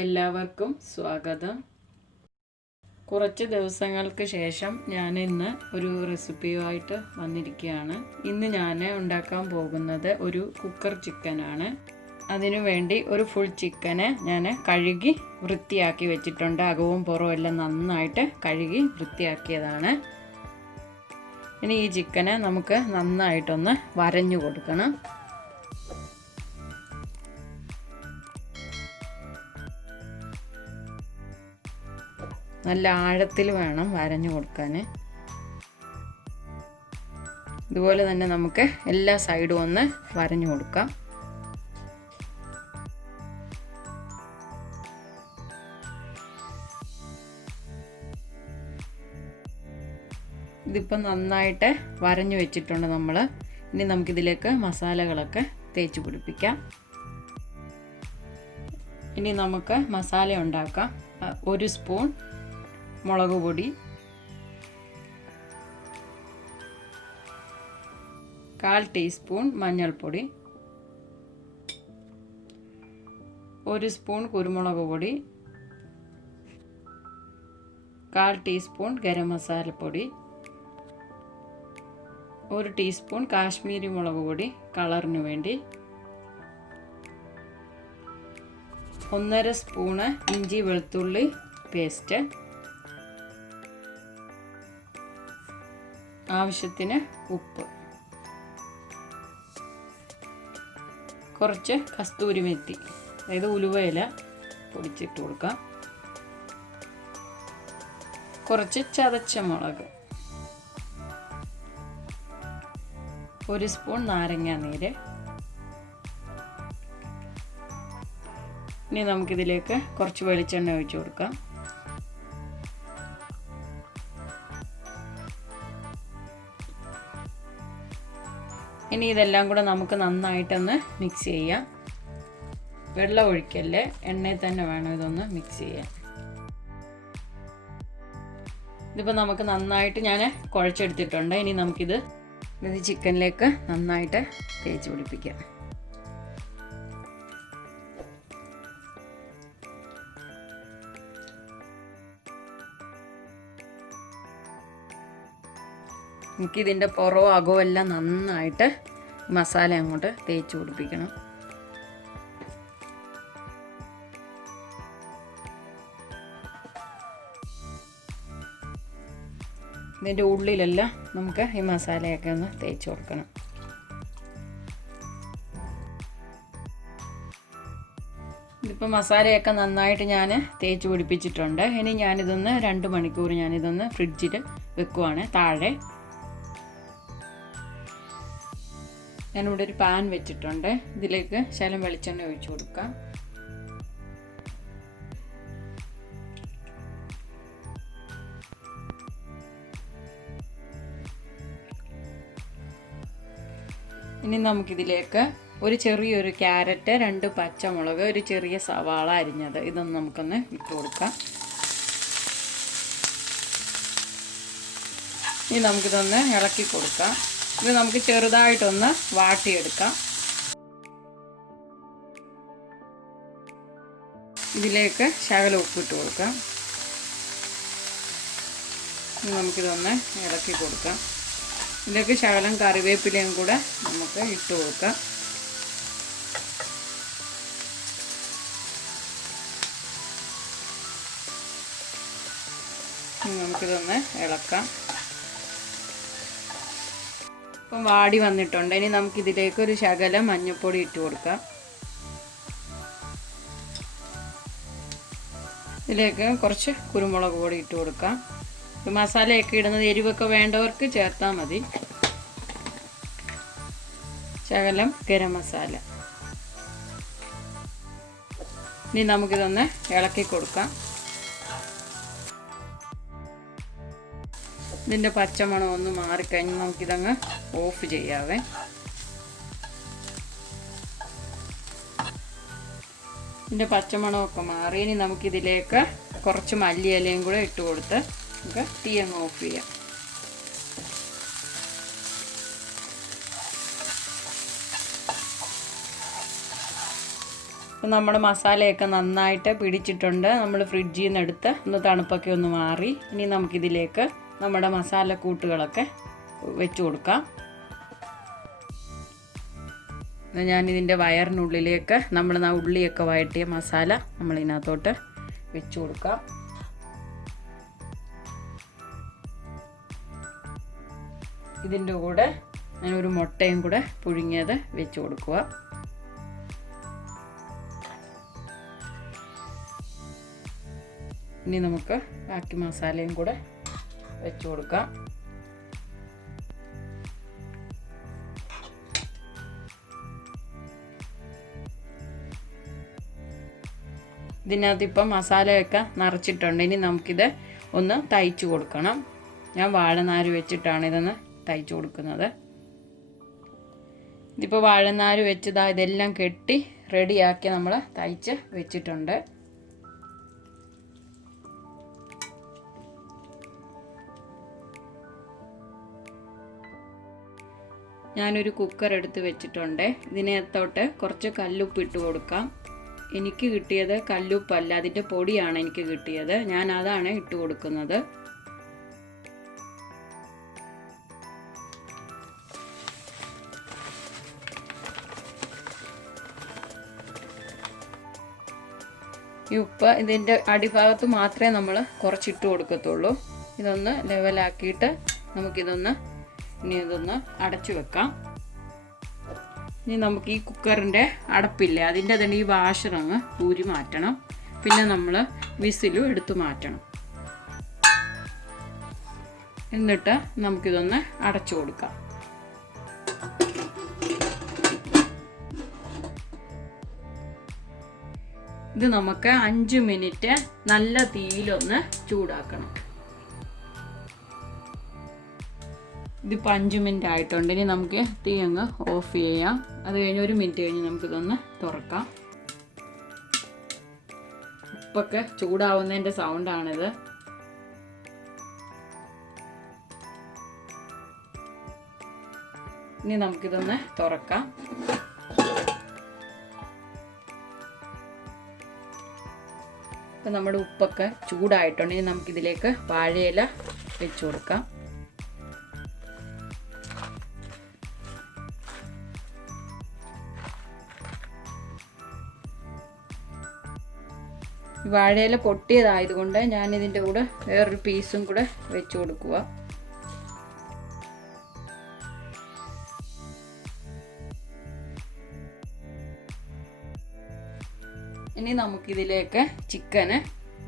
എല്ലാവർക്കും സ്വാഗതം. കുറച്ച് ദിവസങ്ങൾക്ക് ശേഷം ഞാൻ ഇന്ന് ഒരു റെസിപ്പിയുമായിട്ട് വന്നിരിക്കുകയാണ്. ഇന്ന് ഞാൻ ഉണ്ടാക്കാൻ പോകുന്നത് ഒരു കുക്കർ ചിക്കനാണ്. അതിനു വേണ്ടി ഒരു ഫുൾ ചിക്കനെ ഞാൻ കഴുകി വൃത്തിയാക്കി വെച്ചിട്ടുണ്ട്. അകവും പുറവും എല്ലാം നന്നായിട്ട് കഴുകി വൃത്തിയാക്കിയതാണ്. ഇനി ഈ ചിക്കനെ നമുക്ക് നന്നായിട്ടൊന്ന് വരഞ്ഞു കൊടുക്കണം. നല്ല ആഴത്തിൽ വേണം വരഞ്ഞു കൊടുക്കാൻ. ഇതുപോലെ തന്നെ നമുക്ക് എല്ലാ സൈഡും ഒന്ന് വരഞ്ഞു കൊടുക്കാം. ഇതിപ്പോൾ നന്നായിട്ട് വരഞ്ഞു വെച്ചിട്ടുണ്ട് നമ്മൾ. ഇനി നമുക്കിതിലേക്ക് മസാലകളൊക്കെ തേച്ച് പിടിപ്പിക്കാം. ഇനി നമുക്ക് മസാല ഉണ്ടാക്കാം. 1 സ്പൂൺ മുളക് പൊടി, 1/4 ടീസ്പൂൺ മഞ്ഞൾപ്പൊടി, 1 സ്പൂൺ കുരുമുളക് പൊടി, 1/4 ടീസ്പൂൺ ഗരം മസാലപ്പൊടി, 1 ടീസ്പൂൺ കാശ്മീരി മുളക് പൊടി കളറിന് വേണ്ടി, 1/2 സ്പൂണ് ഇഞ്ചി വെളുത്തുള്ളി പേസ്റ്റ്, ആവശ്യത്തിന് ഉപ്പ്, കുറച്ച് കസ്തൂരി മെത്തി, അതായത് ഉലുവയില പൊടിച്ചിട്ട് കൊടുക്കാം, കുറച്ച് ചതച്ച മുളക്, 1 സ്പൂൺ നാരങ്ങ നീര്. ഇനി നമുക്കിതിലേക്ക് കുറച്ച് വെളിച്ചെണ്ണ ഒഴിച്ചു കൊടുക്കാം. ഇനി ഇതെല്ലാം കൂടെ നമുക്ക് നന്നായിട്ടൊന്ന് മിക്സ് ചെയ്യാം. വെള്ളം ഒഴിക്കല്ലേ, എണ്ണയിൽ തന്നെ വേണം ഇതൊന്ന് മിക്സ് ചെയ്യാൻ. ഇതിപ്പോൾ നമുക്ക് നന്നായിട്ട് ഞാൻ കുഴച്ചെടുത്തിട്ടുണ്ട്. ഇനി നമുക്കിത് ചിക്കനിലേക്ക് നന്നായിട്ട് തേച്ച് പിടിപ്പിക്കാം. നമുക്കിതിൻ്റെ പുറവും അകവും എല്ലാം നന്നായിട്ട് മസാല അങ്ങോട്ട് തേച്ച് പിടിപ്പിക്കണം. ഇതിൻ്റെ ഉള്ളിലെല്ലാം നമുക്ക് ഈ മസാലയൊക്കെ ഒന്ന് തേച്ച് കൊടുക്കണം. ഇതിപ്പോൾ മസാലയൊക്കെ നന്നായിട്ട് ഞാൻ തേച്ച് പിടിപ്പിച്ചിട്ടുണ്ട്. ഇനി ഞാനിതൊന്ന് 2 മണിക്കൂർ ഞാനിതൊന്ന് ഫ്രിഡ്ജിൽ വെക്കുവാണ് താഴെ. ഞാനിവിടെ ഒരു പാൻ വെച്ചിട്ടുണ്ട്. ഇതിലേക്ക് ശകലം വെളിച്ചെണ്ണ ഒഴിച്ചു കൊടുക്കാം. ഇനി നമുക്കിതിലേക്ക് ഒരു ചെറിയൊരു ക്യാരറ്റ്, 2 പച്ചമുളക്, ഒരു ചെറിയ സവാള അരിഞ്ഞത് ഇതൊന്ന് നമുക്കൊന്ന് ഇട്ട് കൊടുക്കാം. ഇനി നമുക്കിതൊന്ന് ഇളക്കി കൊടുക്കാം. ഇത് നമുക്ക് ചെറുതായിട്ടൊന്ന് വാട്ടിയെടുക്കാം. ഇതിലേക്ക് ശകലം ഉപ്പിട്ട് കൊടുക്കാം. നമുക്കിതൊന്ന് ഇളക്കി കൊടുക്കാം. ഇതിലേക്ക് ശകലം കറിവേപ്പിലയും കൂടെ നമുക്ക് ഇട്ട് കൊടുക്കാം. നമുക്കിതൊന്ന് ഇളക്കാം. ഇപ്പം വാടി വന്നിട്ടുണ്ട്. ഇനി നമുക്കിതിലേക്ക് ഒരു ശകലം മഞ്ഞൾപ്പൊടി ഇട്ട് കൊടുക്കാം. ഇതിലേക്ക് കുറച്ച് കുരുമുളക് പൊടി ഇട്ട് കൊടുക്കാം. മസാലയൊക്കെ ഇടുന്നത് എരിവൊക്കെ വേണ്ടവർക്ക് ചേർത്താൽ മതി. ശകലം ഗരം മസാല. ഇനി നമുക്കിതൊന്ന് ഇളക്കി കൊടുക്കാം. ഇതിൻ്റെ പച്ചമണം ഒന്ന് മാറിക്കഴിഞ്ഞ് നമുക്കിതങ്ങ് ഓഫ് ചെയ്യാവേ. ഇതിൻ്റെ പച്ചമണമൊക്കെ മാറി. ഇനി നമുക്കിതിലേക്ക് കുറച്ച് മല്ലിയിലയും കൂടെ ഇട്ട് കൊടുത്ത് നമുക്ക് തീ അങ്ങ് ഓഫ് ചെയ്യാം. നമ്മുടെ മസാലയൊക്കെ നന്നായിട്ട് പിടിച്ചിട്ടുണ്ട്. നമ്മൾ ഫ്രിഡ്ജിൽ നിന്ന് എടുത്ത് ഒന്ന് തണുപ്പൊക്കെ ഒന്ന് മാറി. ഇനി നമുക്കിതിലേക്ക് നമ്മുടെ മസാലക്കൂട്ടുകളൊക്കെ വെച്ച് കൊടുക്കാം. ഞാനിതിൻ്റെ വയറിനുള്ളിലേക്ക് നമ്മൾ ഉള്ളിയൊക്കെ വഴറ്റിയ മസാല നമ്മളിതിനകത്തോട്ട് വെച്ച് കൊടുക്കാം. ഇതിൻ്റെ കൂടെ ഞാനൊരു മുട്ടയും കൂടെ പുഴുങ്ങിയത് വെച്ച് കൊടുക്കുക. ഇനി നമുക്ക് ബാക്കി മസാലയും കൂടെ വെച്ച് കൊടുക്കാം. ഇതിനകത്ത് ഇപ്പം മസാലയൊക്കെ നിറച്ചിട്ടുണ്ട്. ഇനി നമുക്കിത് ഒന്ന് തയ്ച്ച് കൊടുക്കണം. ഞാൻ വാഴനാര് വെച്ചിട്ടാണ് ഇതൊന്ന് തയ്ച്ച് കൊടുക്കുന്നത്. ഇതിപ്പോൾ വാഴനാര് വെച്ചതാ ഇതെല്ലാം കെട്ടി റെഡിയാക്കി നമ്മൾ തയ്ച്ച് വെച്ചിട്ടുണ്ട്. ഞാനൊരു കുക്കർ എടുത്ത് വെച്ചിട്ടുണ്ട്. ഇതിനകത്തോട്ട് കുറച്ച് കല്ലുപ്പ് ഇട്ട് കൊടുക്കാം. എനിക്ക് കിട്ടിയത് കല്ലുപ്പല്ല, അതിൻ്റെ പൊടിയാണ് എനിക്ക് കിട്ടിയത്. ഞാൻ അതാണ് ഇട്ട് കൊടുക്കുന്നത്. ഈ ഉപ്പ് ഇതിൻ്റെ അടിഭാഗത്ത് മാത്രമേ നമ്മൾ കുറച്ചിട്ട് കൊടുക്കത്തുള്ളൂ. ഇതൊന്ന് ലെവലാക്കിയിട്ട് ഇതൊന്ന് അടച്ചു വെക്കാം. ഇനി നമുക്ക് ഈ കുക്കറിൻ്റെ അടപ്പില്ലേ അതിൻ്റെ തന്നെ ഈ വാഷറങ്ങ് ഊരി മാറ്റണം. പിന്നെ നമ്മൾ വിസിലും എടുത്തു മാറ്റണം. എന്നിട്ട് നമുക്കിതൊന്ന് അടച്ചു കൊടുക്കാം. ഇത് നമുക്ക് 5 മിനിറ്റ് നല്ല തീയിലൊന്ന് ചൂടാക്കണം. ഇതിപ്പോൾ 5 മിനിറ്റ് ആയിട്ടുണ്ട്. ഇനി നമുക്ക് തീ അങ്ങ് ഓഫ് ചെയ്യാം. അത് കഴിഞ്ഞ് 1 മിനിറ്റ് കഴിഞ്ഞ് നമുക്കിതൊന്ന് തുറക്കാം. ഉപ്പൊക്കെ ചൂടാവുന്നതിൻ്റെ സൗണ്ടാണിത്. ഇനി നമുക്കിതൊന്ന് തുറക്കാം. ഇപ്പം നമ്മുടെ ഉപ്പൊക്കെ ചൂടായിട്ടുണ്ട്. ഇനി നമുക്കിതിലേക്ക് വാഴയില വെച്ച് കൊടുക്കാം. വാഴയില പൊട്ടിയതായതുകൊണ്ട് ഞാനിതിൻ്റെ കൂടെ വേറൊരു പീസും കൂടെ വെച്ച് കൊടുക്കുക. ഇനി നമുക്കിതിലേക്ക് ചിക്കന്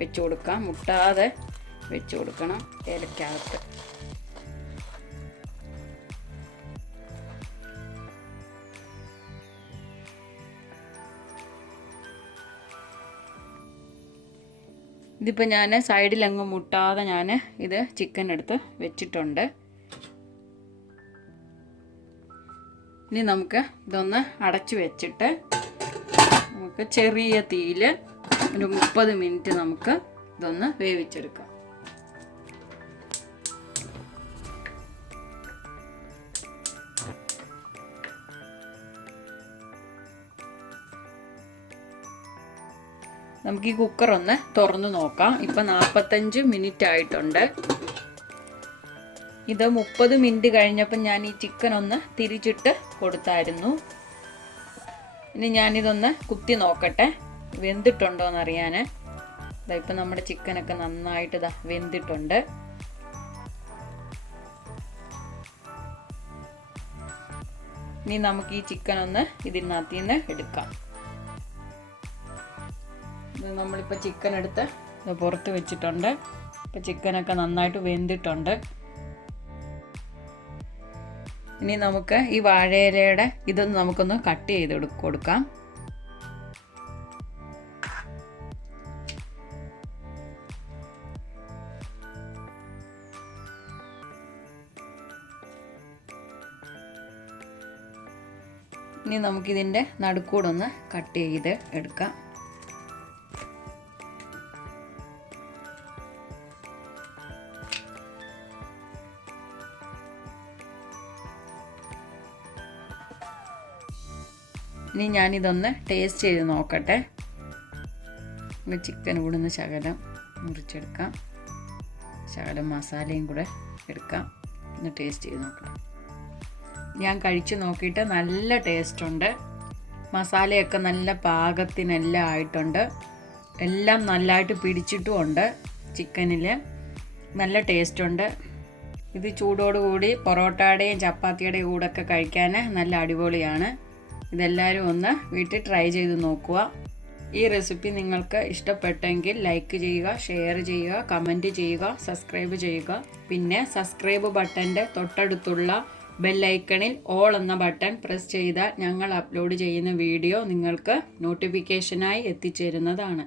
വെച്ച് കൊടുക്കാം. മുട്ടാതെ വെച്ച് കൊടുക്കണം ഇലക്കകത്ത്. ഇതിപ്പോൾ ഞാൻ സൈഡിലങ്ങ് മുട്ടാതെ ഇത് ചിക്കൻ എടുത്ത് വെച്ചിട്ടുണ്ട്. ഇനി നമുക്ക് ഇതൊന്ന് അടച്ചു വെച്ചിട്ട് നമുക്ക് ചെറിയ തീയിൽ ഒരു 30 മിനിറ്റ് നമുക്ക് ഇതൊന്ന് വേവിച്ചെടുക്കാം. നമുക്ക് ഈ കുക്കർ ഒന്ന് തുറന്ന് നോക്കാം. ഇപ്പം 45 മിനിറ്റ് ആയിട്ടുണ്ട്. ഇത് 30 മിനിറ്റ് കഴിഞ്ഞപ്പോൾ ഞാൻ ഈ ചിക്കൻ ഒന്ന് തിരിച്ചിട്ട് കൊടുത്തായിരുന്നു. ഇനി ഞാനിതൊന്ന് കുത്തി നോക്കട്ടെ വെന്തിട്ടുണ്ടോ എന്നറിയാൻ. ഇപ്പം നമ്മുടെ ചിക്കനൊക്കെ നന്നായിട്ട് വെന്തിട്ടുണ്ട്. ഇനി നമുക്ക് ഈ ചിക്കൻ ഒന്ന് ഇതിനകത്ത് നിന്ന് എടുക്കാം. നമ്മളിപ്പോൾ ചിക്കൻ എടുത്ത് പുറത്ത് വെച്ചിട്ടുണ്ട്. ഇപ്പം ചിക്കനൊക്കെ നന്നായിട്ട് വെന്തിട്ടുണ്ട്. ഇനി നമുക്ക് ഈ വാഴയിലയുടെ ഇതൊന്ന് നമുക്കൊന്ന് കട്ട് ചെയ്ത് കൊടുക്കാം. ഇനി നമുക്കിതിൻ്റെ നടുക്കൂടൊന്ന് കട്ട് ചെയ്ത് എടുക്കാം. ഇനി ഞാനിതൊന്ന് ടേസ്റ്റ് ചെയ്ത് നോക്കട്ടെ. ചിക്കൻ കൂടെ ഒന്ന് ശകലം മുറിച്ചെടുക്കാം, ശകലം മസാലയും കൂടെ എടുക്കാം. ഒന്ന് ടേസ്റ്റ് ചെയ്ത് നോക്കണം. ഞാൻ കഴിച്ച് നോക്കിയിട്ട് നല്ല ടേസ്റ്റുണ്ട്. മസാലയൊക്കെ നല്ല പാകത്തിനെല്ലാം ആയിട്ടുണ്ട്. എല്ലാം നല്ലതായിട്ട് പിടിച്ചിട്ടുമുണ്ട്. ചിക്കനിൽ നല്ല ടേസ്റ്റുണ്ട്. ഇത് ചൂടോടുകൂടി പൊറോട്ടയുടെയും ചപ്പാത്തിയുടെയും കൂടെയൊക്കെ കഴിക്കാൻ നല്ല അടിപൊളിയാണ്. ഇതെല്ലാവരും ഒന്ന് വീട്ടിൽ ട്രൈ ചെയ്ത് നോക്കുക. ഈ റെസിപ്പി നിങ്ങൾക്ക് ഇഷ്ടപ്പെട്ടെങ്കിൽ ലൈക്ക് ചെയ്യുക, ഷെയർ ചെയ്യുക, കമൻറ്റ് ചെയ്യുക, സബ്സ്ക്രൈബ് ചെയ്യുക. പിന്നെ സബ്സ്ക്രൈബ് ബട്ടൻ്റെ തൊട്ടടുത്തുള്ള ബെല്ലൈക്കണിൽ ഓൾ എന്ന ബട്ടൺ പ്രസ് ചെയ്താൽ ഞങ്ങൾ അപ്ലോഡ് ചെയ്യുന്ന വീഡിയോ നിങ്ങൾക്ക് നോട്ടിഫിക്കേഷനായി എത്തിച്ചേരുന്നതാണ്.